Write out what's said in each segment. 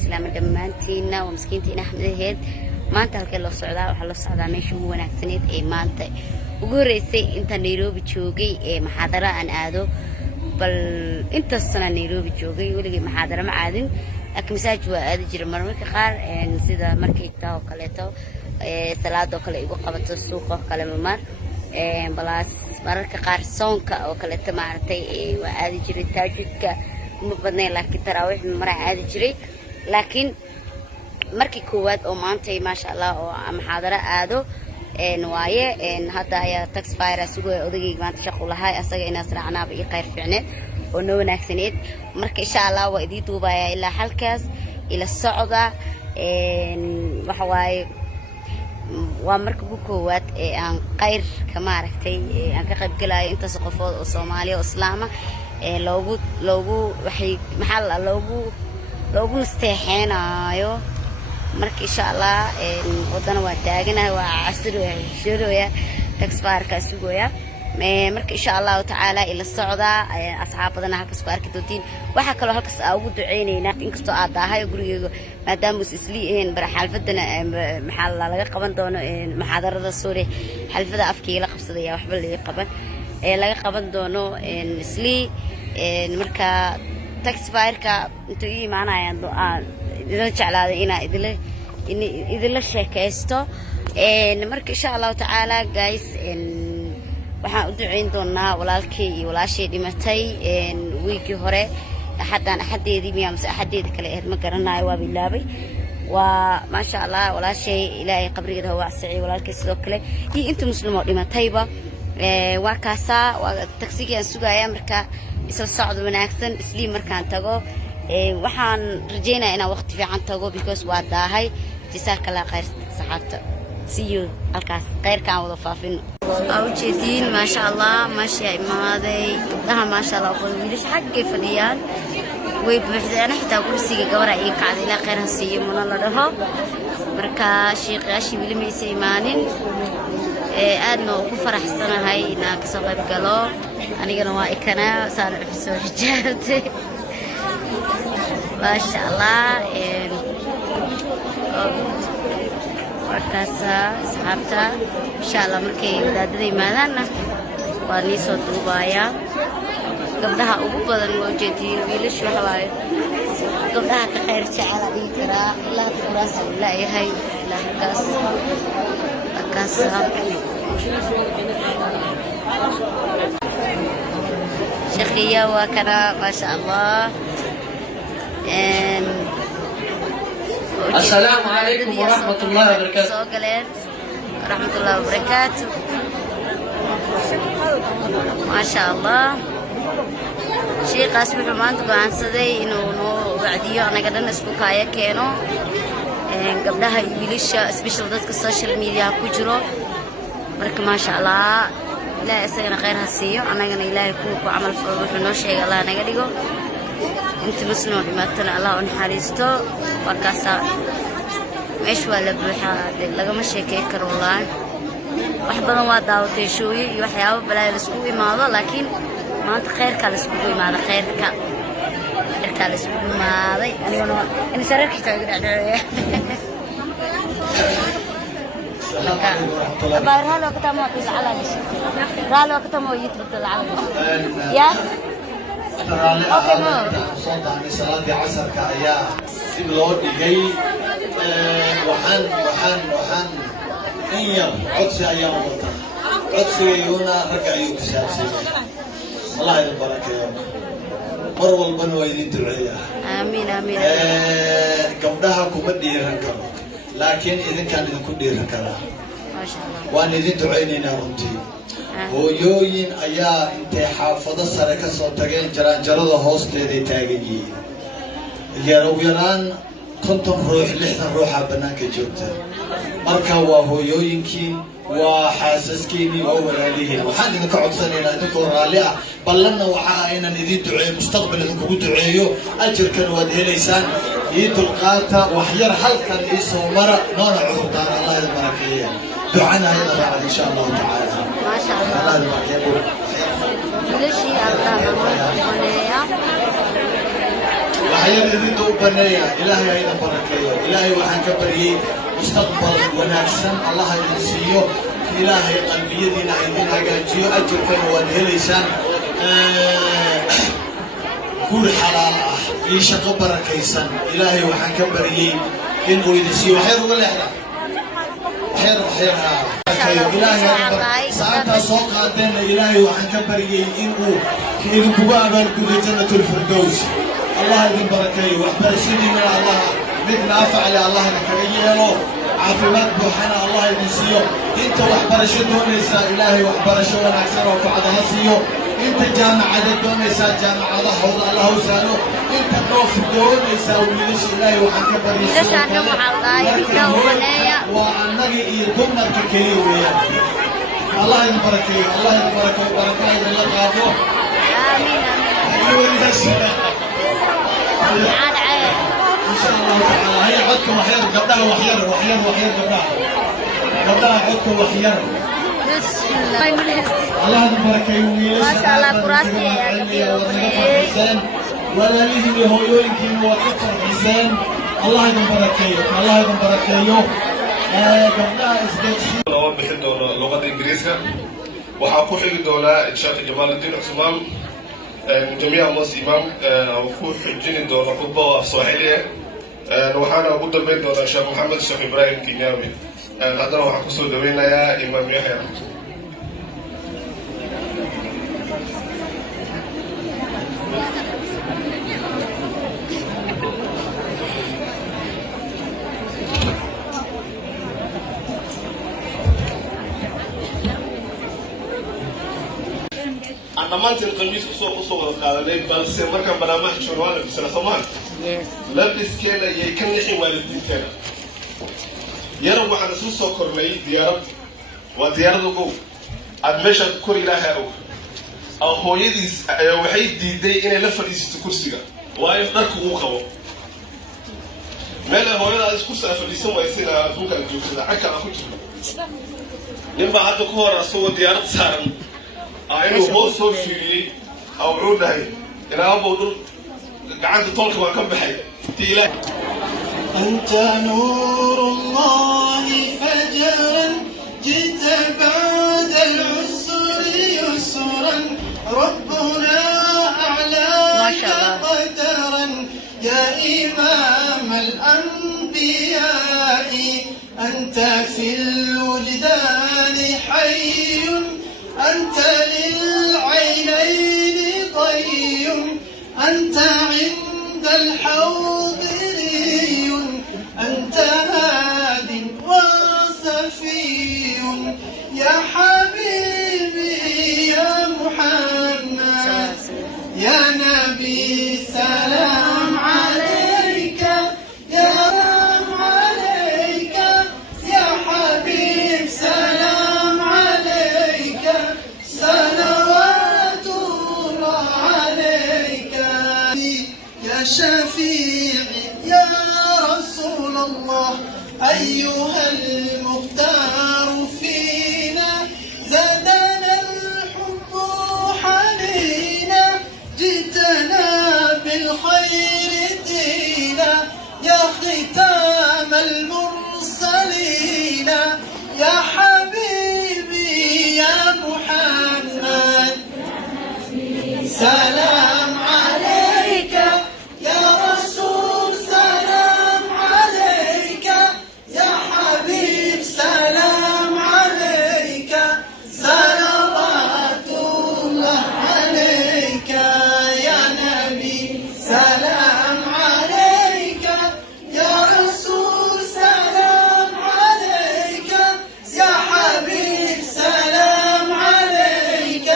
islaama dhammaantiina waa miskiintiina axmedaheed maanta halkee loo socdaa waxaa loo socdaa meesha ugu wanaagsaneed ee maanta ugu horeysay inta Nairobi joogay ee muxaadara aan aado bal inta sana Nairobi joogay weligii muxaadara ma aadin laakiin masaajid waa aadi jiray marmarka qaar sida markii taa oo kaleeto salaad oo kale igu qabato suuq oo kale mar balaas mararka qaar soonka oo kaleeto maartay waa aadi jiray taajidka ma badnay laakiin tarawih mar aadi jiray laakiin markii koowaad oo maanta maasha Allah oo muxaadara aado waaye hadda ayaa tax fire asugu odagay maanta shaqo lahay asaga ina sraacnaaba iyo qayr fiicneed oo noo wanaagsaneed marka insha Allah waa idii duubaya ilaa halkaas ila socda waxa waaye waa marka ugu koowaad aan qayr ka maaragtay aan ka qayb galay inta qofood oo Soomaaliya oo Islaama loogu waxay maxal loogu nasteexeenaayo marka insha Allah wadana waa taaganahay waa casirooya tax fire-ka sugooya marka insha Allah taala ila socda asxaabadana halkaas ku arki doontiin waxa kale halkaas ugu duceynayna inkastoo aad tahay gurigeyga maadaama isliin bar xalfadana maxal laga qaban doono muxaadarada Soomaali xalfada afkiila qabsaday waxba laga qaban doono marka tax fire-ka intuu iimaanayaan idin jeclaaday ina idin sheekaysto marka insha Allah taala guys waxaan u duceyn doonaa walaalkay iyo walaashay dhimatay wiigi hore axadeedii miyaa mise axadeeda kale ma garanayo waa bilaabay waa ma sha Allah walaashay ilaahay qabrigeeda waasici walaalkay sidoo kale iyo inta muslimo dhimatayba waa kaasa waa taksiga sugaya marka isla socdo wanaagsan isliim markaan tago waxaan rajeynayaa inaan waqti fiican tago because waa daahay jazakallahu khayr saxaabta see you halkaas khayrkaan wada faafin awjeedin ma sha Allah ma sha imaaday daha ma sha Allah wada wiilish xaqay fadhiyaan way buuxdaan xitaa kursiga gabara iyo kacday ilaa khayr hasiiyo mana la dhaho marka sheekhayaashii wili ma imaanin aadna ugu faraxsanahay inaan ka soo qayb galo anigana waa ikana saan u soo xijaabtay ما شاء الله وكاسا صحابتا إن شاء الله مركي ودادي ماذا واني صوت وبايا قبلها أبو بدن موجودين ويلش وحواي قبلها كخير شعلا دي ترى لا تقراس لا هي لا كاسا شيخية وكنا ما شاء الله السلام عليكم ورحمة الله وبركاته. ورحمة الله وبركاته. ما شاء الله. شيء قاسم حمان تبان صدي إنه بعديه أنا قدرنا نسكو كايا كانوا قبلها يبيلش سبيشال ضد السوشيال ميديا كجرو. برك ما شاء الله. لا أسألنا غير هالسيو أنا قلنا إلهي كوكو عمل فرح نوشي الله أنا قديقو. انت مسلمون dhimaatana Allah oo naxariisto warkaasa meesh wala buuxa laga ma sheekay karo wallahi wax badan waa daawatay shooyi iyo waxyaabo balaa la isku imaado laakiin maanta khayrka la isku imaado khayrka la isku imaaday aniguna in sararka taag dhacday أبار هلا كتامو على ليش هلا كتامو يتبدل على ليش يا صوتاني صلاة عصر كأيا سبلود جاي وحن إيام عدس أيام وطن عدس يونا رجع يوسف الله يبارك يا مروى البنو يدين ترعيا آمين آمين قبلها كمدي رنكر لكن إذا كان يكون رنكر ما شاء الله وأنا إذا تعينينا رنتي hooyooyin ayaa intay xaafado sare ka soo tageen jaraanjarada hoosteeda taagayeen ugu yaraan 50 ruux 60 ruuxa banaanka joogta marka waa hooyooyinkii waa xaasaskiinii oo walaalihiin waxaan idinka codsanaynaa idinkoo raalli ah ballanna waxa aynan idin duceeyo mustaqbal idinkugu duceeyo ajirkan waad helaysaan ii dulqaata wax yar halkan ii soo mara noona cudurtaan Allah idin barakeeyo ducana ayada raacad insha Allah tacaala ما شاء الله ليش يا الله وحير يريد بنيا إلهي أيضا بركيه إلهي وحن كبري مستقبل ونفسا الله ينسيه إلهي قلبي دينا عندنا جاجيو أجر كانوا ونهليسان كل حلال يشق بركيسان إلهي وحن كبري إنه ينسيه وحير ولا حير إلهي ساعتها سوق عدنا إلهي وحن كبري إنه كباب الكل جنة الفردوس الله يدين بركيه وأحبار سيدي من الله بدنا أفعل الله نكريه له عافمات بوحنا الله ينسيه انت وأحبار شدونيسا إلهي وأحبار شوانا أكثر وفعدها سيه انت جامعة دونيسا جامعة حوض الله سانو انت نوف دونيسا ويلش إلهي وحن كبري وأنني يدمر ككليه الله يدين بركيه الله يدين بركيه وبركيه إذن الله قابوه آمين إن شاء الله تعالى هي عدكم وحير قبلها وحير قبلها عدكم وحير بسم الله الله يبارك فيك ما شاء الله كراسي يا حسين ولا ليه هو يمكن وقفر حسين الله يبارك فيك قبلها اسبيتي لو بحد اللغة الإنجليزية وحاكو حيل دولة إنشاء جمال الدين عثمان جميع مصر إمام وكو حجين دولة خطبة وصحيحية وحانا أقول البيت دولة الشيخ محمد الشيخ إبراهيم كينياوي هذا وحاكو سودوينا يا إمام يحيى أنا ما أنت القميص قصور القادة بس مركب برامج شنوان بسنة ثمان لبس كنا يكنحي والدين كنا يرى وحنا سوسو كرمي ديارة وديارة جو أدمشة كوري لها أو هو يديس وحيد دي إن لفر يست كرسيها ويفرق وقوه ماله هو يلا كرسي أفريسون ويصير دوكا جوكا حكى أخوتي ينبع هذا كورة سوى ديارة سارم أنا هو صور فيني أو عودة هاي أنا أبغى قاعد طولك وأكمل بحي تيلا أنت نور الله فجرا جئت بعد العسر يسرا ربنا أعلاك قدرا يا إمام الأنبياء أنت في الوجدان حي أنت للعينين ضي أنت عند الحوض ري أنت هاد وصفي يا حبيبي يا محمد يا نبي سلام عليك يا سلام عليك يا حبيب سلام عليك صلوات الله عليك يا شفيعي يا رسول الله أيها المختار فينا زادنا الحب حنينا جئتنا بالخير دينا يا ختام المرسلين يا حبيبي يا محمد سلام عليك يا رسول سلام عليك يا حبيب سلام عليك صلوات الله عليك يا نبي سلام عليك يا رسول سلام عليك يا حبيب سلام عليك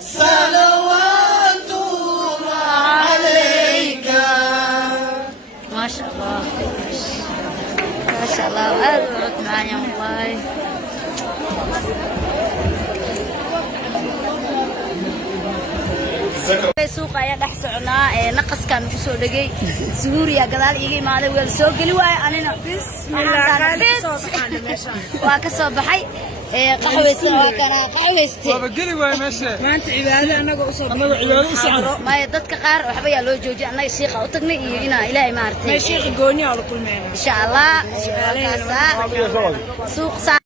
صلوات الله عليك ما شاء الله ما شاء الله وأبعد معنا والله suuqa ayaa dhex socnaa naqaskan ku soo dhagay suuriya gadaal iga imaaday weel soo gali waay anina bismillah waa ka soo baxay قحوة وكنا قحوة وبقلي وين ماشي ما أنت عبادة أنا قصور أنا عبادة أصعب ما يدتك قار وحبي لو جوجي أنا شيخ أو تقني هنا إلهي ما ما أرتي شيخ قوني على كل ما إن شاء الله سوق